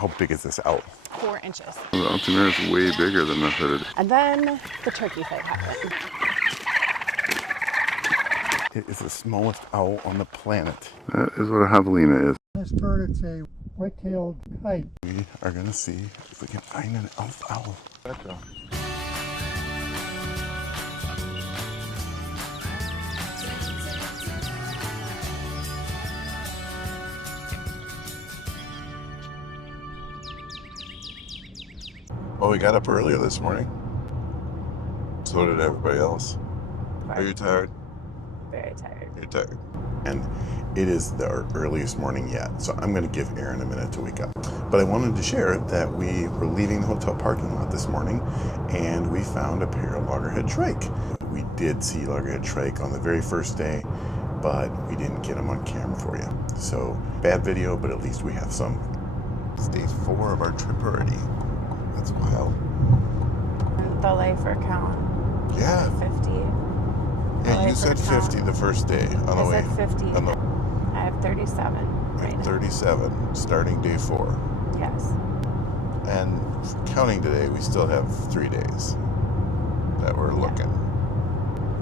how big is this owl? 4 inches. Well, the altimeter is way bigger than the hooded. And then the turkey fight happened. It is the smallest owl on the planet. That is what a javelina is. This bird, it's a white-tailed kite. We are going to see if we can find an elf owl. Well, we got up earlier this morning. So did everybody else. Are you tired? Very tired. You're tired. And it is the earliest morning yet, so I'm going to give Erin a minute to wake up. But I wanted to share that we were leaving the hotel parking lot this morning, and we found a pair of loggerhead shrike. We did see loggerhead shrike on the very first day, but we didn't get them on camera for you. So, bad video, but at least we have some. It's day 4 of our trip already. That's wild. The lifer count. Yeah. 50. Yeah, you said 50 the first day on the way. I said 50. I have 37 right now. 37, starting day 4. Yes. And counting today, we still have 3 days that we're looking.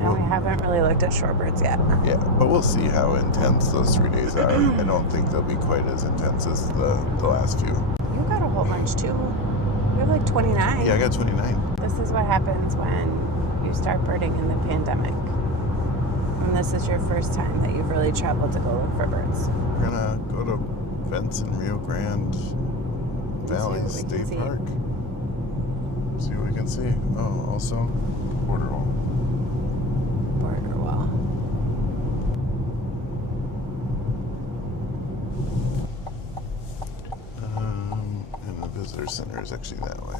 And we haven't really looked at shorebirds yet. Yeah, but we'll see how intense those 3 days are. I don't think they'll be quite as intense as the last few. You got a whole bunch too. You have like 29. Yeah, I got 29. This is what happens when you start birding in the pandemic. And this is your first time that you've really traveled to go look for birds. We're gonna go to Bentsen, Rio Grande Valley State Park. See what we can see. Oh, also border wall. Border wall. And the visitor center is actually that way.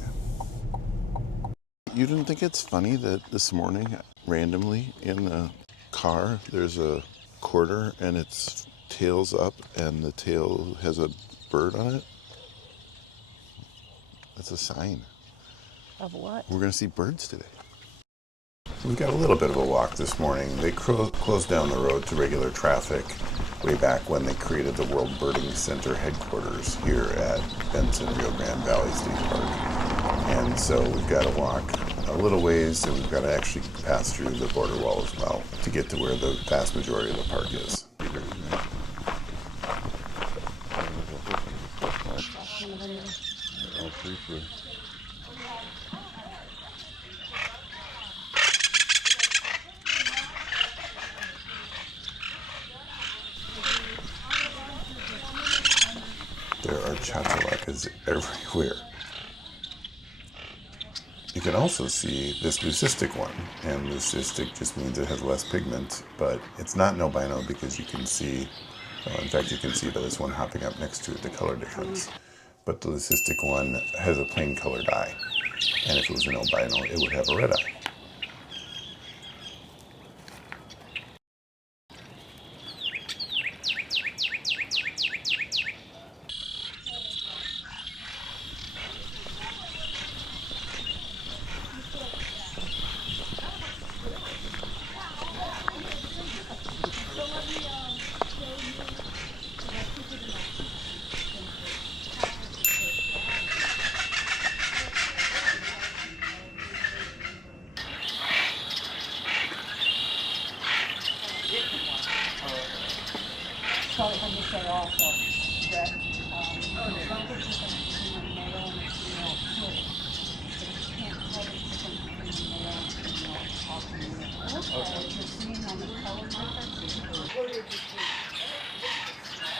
You didn't think it's funny that this morning, randomly in the car, there's a quarter and its tail's up and the tail has a bird on it? That's a sign. Of what? We're going to see birds today. We got a little bit of a walk this morning. They closed down the road to regular traffic way back when they created the World Birding Center headquarters here at Bentsen, Rio Grande Valley State Park. And so we've got to walk a little ways, and we've got to actually pass through the border wall as well to get to where the vast majority of the park is. There are chachalakas everywhere. You can also see this leucistic one, and leucistic just means it has less pigment, but it's not albino because you can see, in fact you can see by this one hopping up next to it the color difference. But the leucistic one has a plain colored eye, and if it was an albino it would have a red eye.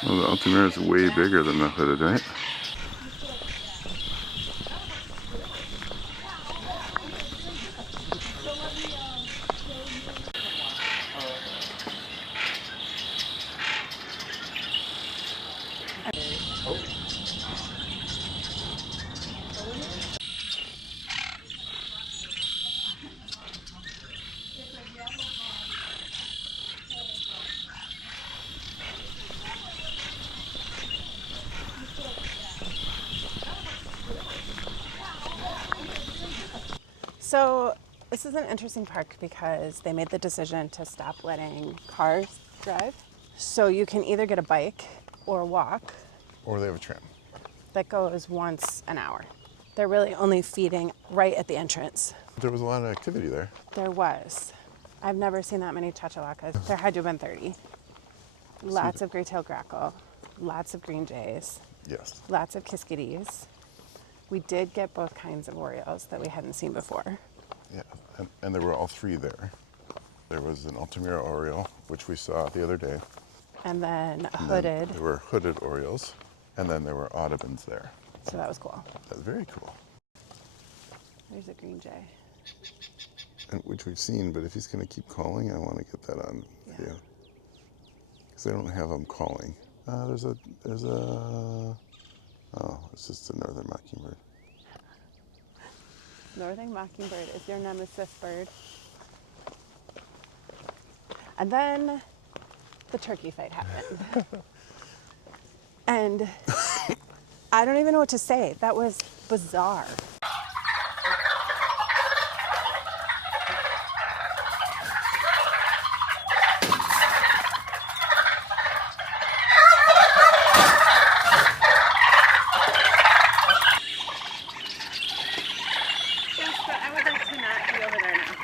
Well, the altimeter is way bigger than the hooded, right? So this is an interesting park because they made the decision to stop letting cars drive. So you can either get a bike or walk. Or they have a tram. that goes once an hour. They're really only feeding right at the entrance. There was a lot of activity there. There was. I've never seen that many chachalakas. There had to have been 30. Lots of gray-tailed grackle, lots of green jays, Yes. lots of kiskadee. We did get both kinds of Orioles that we hadn't seen before. Yeah, and there were all three there. There was an Altamira Oriole, which we saw the other day. And then a And hooded, then there were hooded Orioles, and then there were Audubons there. so that was cool. That's very cool. There's a green jay. And which we've seen, but if he's going to keep calling, I want to get that on video. Because I don't have him calling. There's a, oh, it's just a northern mockingbird. Northern mockingbird is your nemesis bird. And then the turkey fight happened. And I don't even know what to say. That was bizarre. I would like to not be over there now.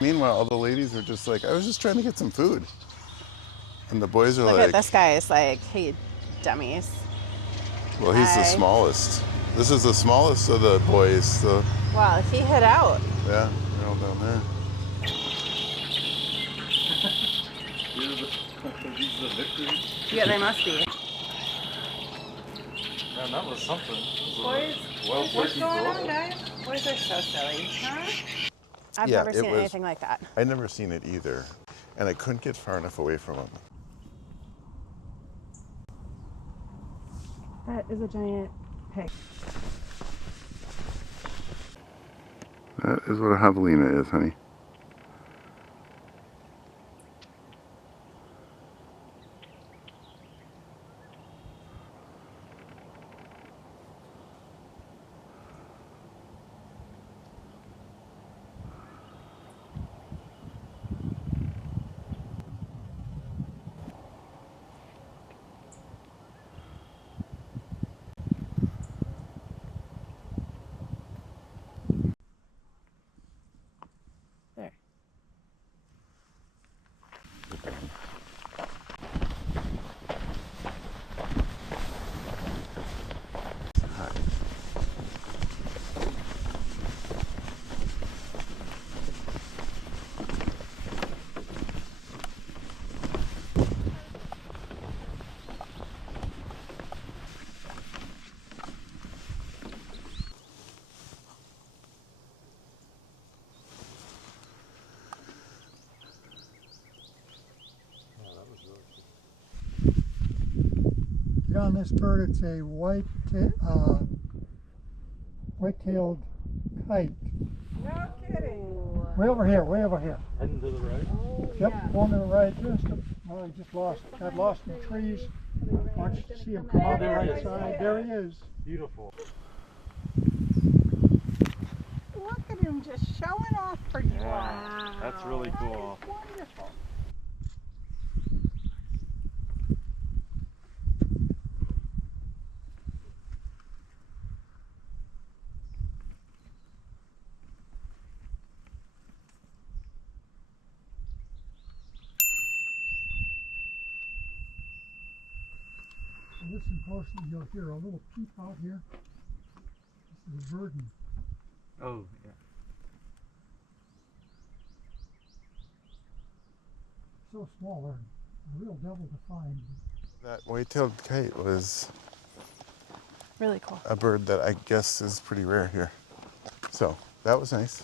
Meanwhile, all the ladies are just like, I was just trying to get some food. And the boys are Look like, at this guy. It's like, hey, dummies. well, he's the Hi. smallest. This is the smallest of the boys, so Well, he hid out. yeah, they're all down there. These are the victory. Yeah, they must be. Man, that was something. Boys, Well, what's going on, guys? Boys are so silly, huh? I've Yeah, never it seen was- anything like that. I'd never seen it either. And I couldn't get far enough away from him. That is a giant pig. That is what a javelina is, honey. There. Hi. Get on this bird, it's a white-tailed kite. No kidding. Way over here, way over here. Heading to the right. Yep, going to the right, well, he just got lost in the trees. Watch, see him come out the right side, there he is. Beautiful. Look at him just showing off for you. Yeah, that's really cool. Wonderful. Listen closely, you'll hear a little peep out here. This is a verdant. Oh, yeah. So small, they're a real devil to find. That white-tailed kite was Really cool. a bird that I guess is pretty rare here. So that was nice.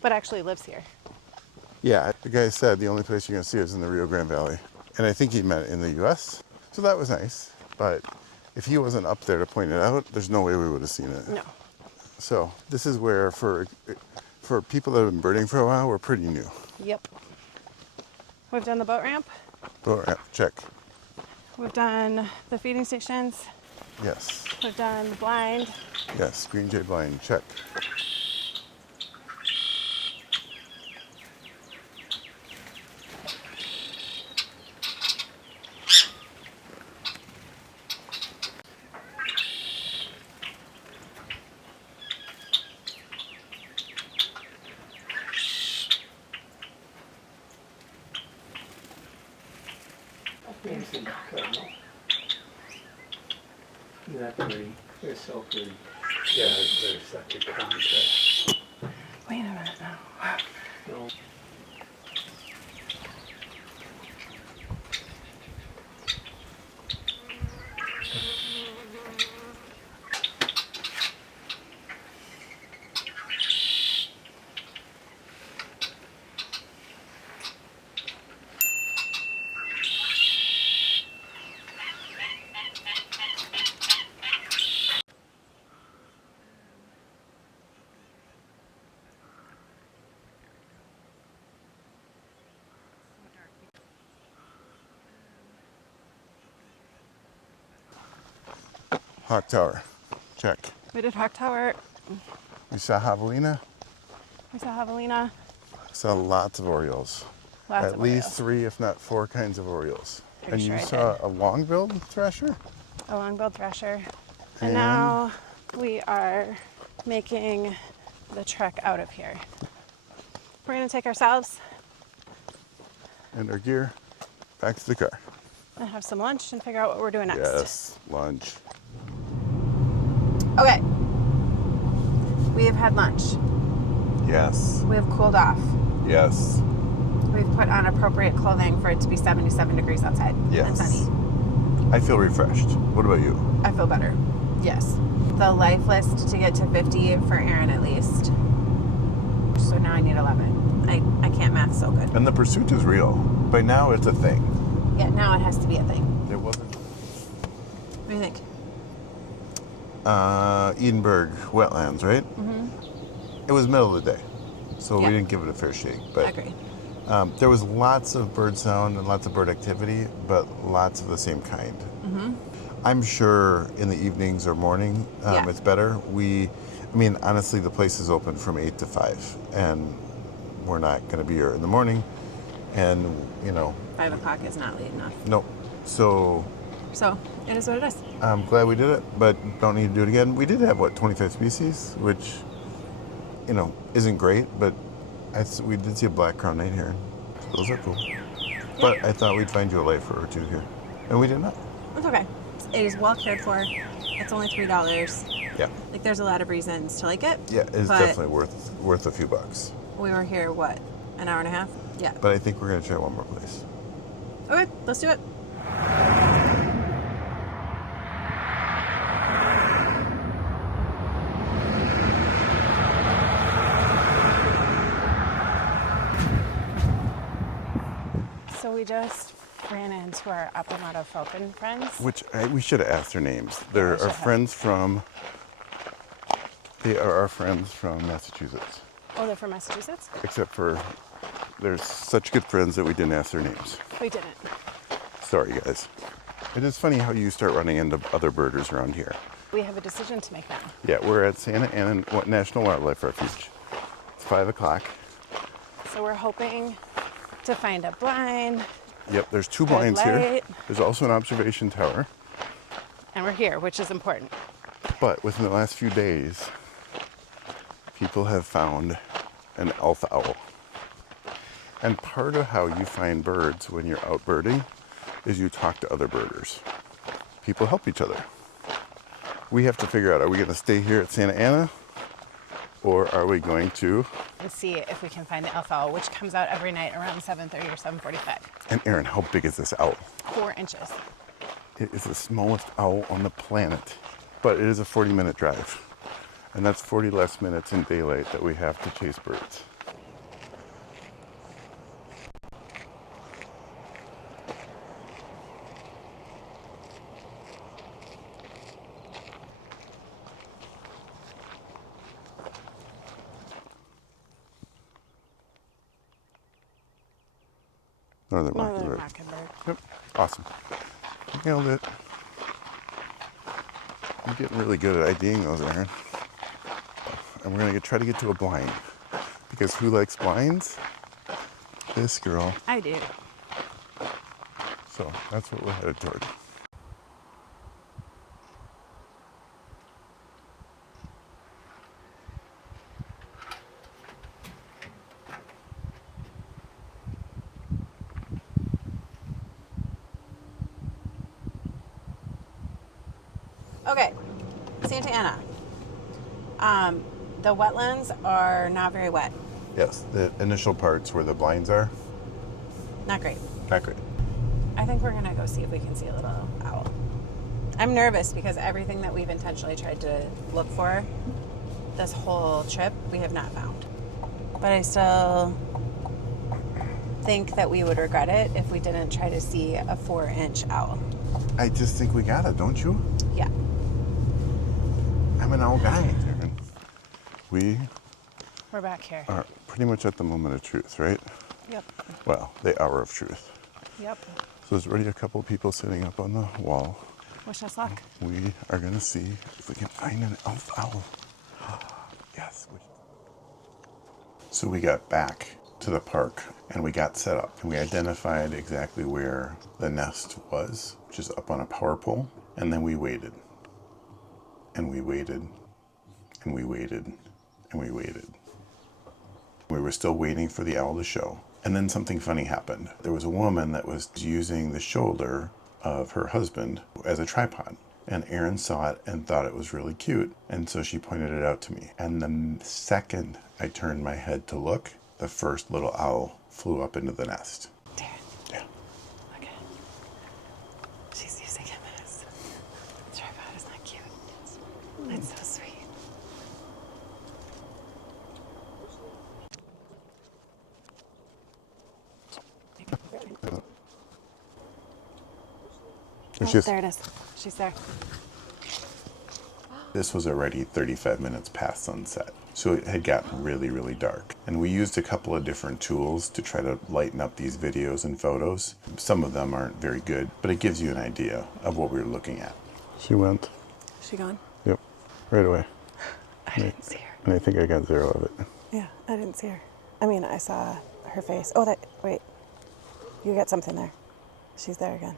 But actually lives here. Yeah, the guy said the only place you're going to see it is in the Rio Grande Valley. And I think he meant in the U.S. So that was nice. But if he wasn't up there to point it out, there's no way we would have seen it. No. So this is where for people that have been birding for a while, we're pretty new. Yep. We've done the boat ramp. Boat ramp, check. We've done the feeding stations. Yes. We've done the blind. Yes, green jay blind, check. Bentsen, isn't that pretty? They're so pretty. Yeah, they're such a contrast. Wait a minute now. No. Hawk Tower, check. We did Hawk Tower. We saw javelina. We saw javelina. Saw lots of Orioles. Lots At of least Orioles. 3, if not 4 kinds of Orioles. Pretty And sure you I saw a long-billed thresher? A long-billed thrasher. And And- now we are making the trek out of here. We're gonna take ourselves And our gear back to the car. and have some lunch and figure out what we're doing next. Yes, lunch. Okay. We have had lunch. Yes, We have cooled off. yes, We've put on appropriate clothing for it to be 77 degrees outside and yes. sunny. I feel refreshed. What about you? I feel better. Yes. The life list to get to 50 for Aaron at least. So now I need 11. I can't math so good. And the pursuit is real. By now, it's a thing. Yeah, now it has to be a thing. It wasn't. What do you think? Edinburg Wetlands, right? Mm-hmm. It was middle of the day, so Yeah. we didn't give it a fair shake. I But agree. there was lots of bird sound and lots of bird activity, but lots of the same kind. Mm-hmm. I'm sure in the evenings or morning, Yeah. it's better. Honestly, the place is open from 8 to 5, and we're not going to be here in the morning. And, 5 o'clock is not late enough. no. So So it is what it is. I'm glad we did it, but don't need to do it again. We did have, 25 species, which, isn't great, but we did see a black crown night heron. Those are cool. But I thought we'd find you a lifer or two here, and we did not. It's okay. It is well cared for. It's only $3. Yeah. Like, there's a lot of reasons to like it. Yeah, it's but definitely worth a few bucks. We were here, what, an hour and a half? Yeah. But I think we're going to try one more place. Okay, let's do it. So we just ran into our Xplorer Friends. Which we should have asked their names. we They're should our have. friends from. They are our friends from Massachusetts. Oh, they're from Massachusetts? Except for, they're such good friends that we didn't ask their names. We didn't. Sorry, guys. It is funny how you start running into other birders around here. We have a decision to make now. Yeah, we're at Santa Ana National Wildlife Refuge. It's 5 o'clock. So we're hoping to find a blind, Yep, there's 2 Good blinds here. light. There's also an observation tower. and we're here, which is important. But within the last few days, people have found an alpha owl. And part of how you find birds when you're out birding is you talk to other birders. People help each other. We have to figure out, are we going to stay here at Santa Ana? Or are we going to? And see if we can find the alpha owl, which comes out every night around 7:30 or 7:45. And Aaron, how big is this owl? 4 inches. It is the smallest owl on the planet. But it is a 40-minute drive. And that's 40 less minutes in daylight that we have to chase birds. Northern Northern Mockingbird. Mockingbird. Yep. Awesome. Nailed it. You're getting really good at IDing those, Aaron. And we're going to try to get to a blind. Because who likes blinds? This girl. I do. So that's what we're headed toward. Okay, Santa Ana. The wetlands are not very wet. Yes, the initial parts where the blinds are, Not great. not great. I think we're gonna go see if we can see a little owl. I'm nervous because everything that we've intentionally tried to look for this whole trip, we have not found. But I still think that we would regret it if we didn't try to see a 4-inch owl. I just think we got it, don't you? Yeah. I'm an owl guy, Aaron. We We're back here. are pretty much at the moment of truth, right? Yep. Well, the hour of truth. Yep. So there's already a couple of people sitting up on the wall. Wish us luck. We are going to see if we can find an elf owl. Yes. So we got back to the park and we got set up and we identified exactly where the nest was, which is up on a power pole. And then we waited. And we waited. And we waited. And we waited. We were still waiting for the owl to show. And then something funny happened. There was a woman that was using the shoulder of her husband as a tripod. And Erin saw it and thought it was really cute. And so she pointed it out to me. And the second I turned my head to look, the first little owl flew up into the nest. Darren. Yeah. Okay. She's using him as a tripod. Isn't that cute? That's so sweet. There she is. There it is. She's there. This was already 35 minutes past sunset, so it had gotten really, really dark. And we used a couple of different tools to try to lighten up these videos and photos. Some of them aren't very good, but it gives you an idea of what we were looking at. She went. Is she gone? Yep, right away. I didn't see her. And I think I got 0 of it. Yeah, I didn't see her. I mean, I saw her face. Oh, wait. You got something there. She's there again.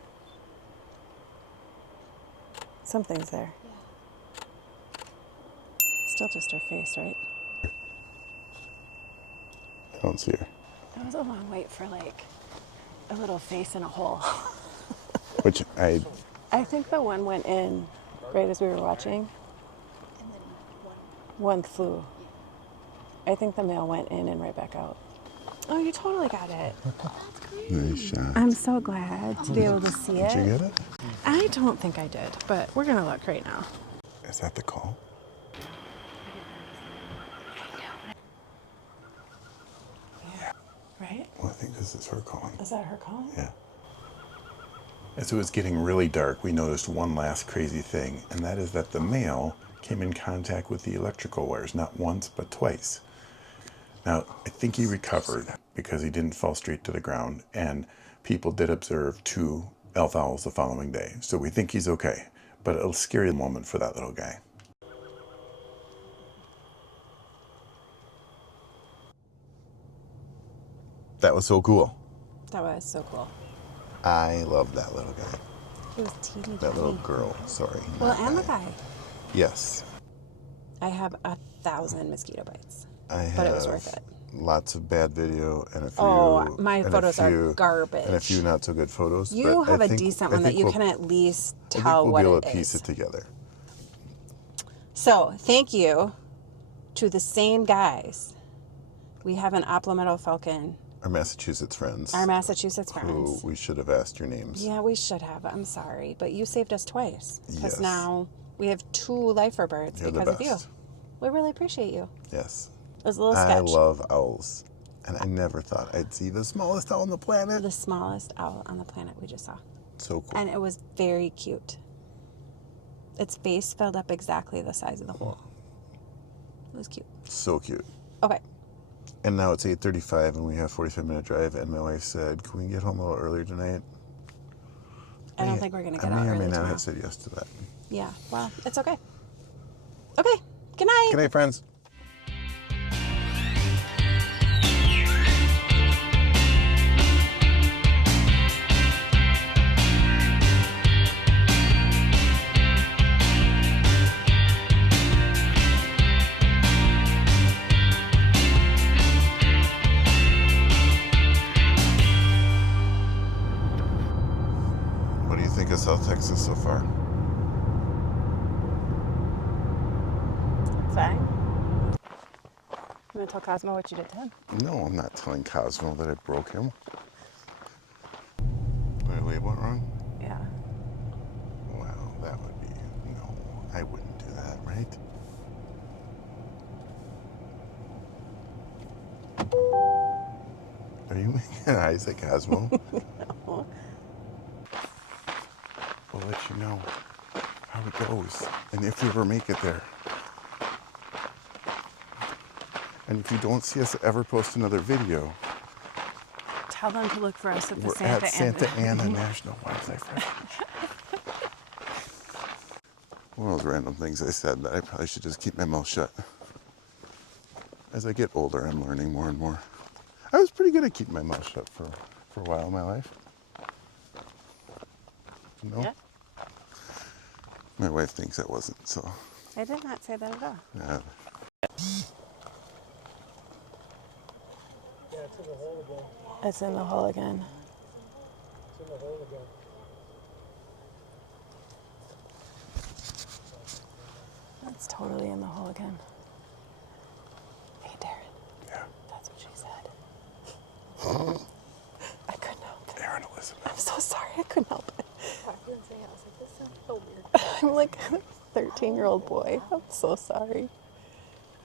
Something's there. Still just her face, right? I don't see her. That was a long wait for like a little face in a hole. Which I think the one went in right as we were watching. One flew. I think the male went in and right back out. Oh, you totally got it. Nice shot. I'm so glad to be able to see it. Did you get it? I don't think I did, but we're gonna look right now. Is that the call? Yeah. Right? Well, I think this is her calling. Is that her calling? Yeah. As it was getting really dark, we noticed one last crazy thing, and that is that the male came in contact with the electrical wires, not once, but twice. Now, I think he recovered because he didn't fall straight to the ground, and people did observe 2 elf owls the following day. So we think he's okay, but a scary moment for that little guy. That was so cool. That was so cool. I love that little guy. It was teeny That little tiny. girl, sorry. Well, and the guy. Yes. I have 1,000 mosquito bites, I have but it was worth it. lots of bad video and a few. Oh, my and a photos are few- garbage. And a few not so good photos. You but have I a think- decent I one that think you we'll- can at least I think tell we'll what be able it to piece is. it together. So, thank you to the same guys. We have an Oplomeadow Falcon, Our Massachusetts friends. our Massachusetts who friends. we should have asked your names. Yeah, we should have. I'm sorry, but you saved us twice because Yes. now we have 2 lifer birds You're the because of you. best. We really appreciate you. Yes. It was a little I sketch. love owls. And I never thought I'd see the smallest owl on the planet. The smallest owl on the planet we just saw. So cool. And it was very cute. Its face filled up exactly the size of the hole. It was cute. So cute. Okay. And now it's 8:35 and we have a 45-minute drive. And my wife said, "Can we get home a little earlier tonight?" I don't think we're going to get out I may or early may not tomorrow. have said yes to that. Yeah, well, it's okay. Okay, good night. Good night, friends. What do you think of South Texas so far? Fine. You want to tell Cosmo what you did to him? No, I'm not telling Cosmo that I broke him. Wait, what wrong? Yeah. Well, that would be, no, I wouldn't do that, right? Are you making eyes at Cosmo? No. We'll let you know how it goes and if we ever make it there. And if you don't see us ever post another video, Tell them to look for us at the we're Santa at Santa Ana National Wildlife Refuge. One of those random things I said that I probably should just keep my mouth shut. As I get older, I'm learning more and more. I was pretty good at keeping my mouth shut for a while in my life. No? Yeah. My wife thinks I wasn't, so. I did not say that at all. Yeah. Yeah, it's in the hole again. It's in the hole again. It's in the hole again. It's totally in the hole again. Hey, Darren. Yeah. That's what she said. I couldn't help it. Aaron Elizabeth. I'm so sorry. I couldn't help it. I'm like a 13-year-old boy. I'm so sorry.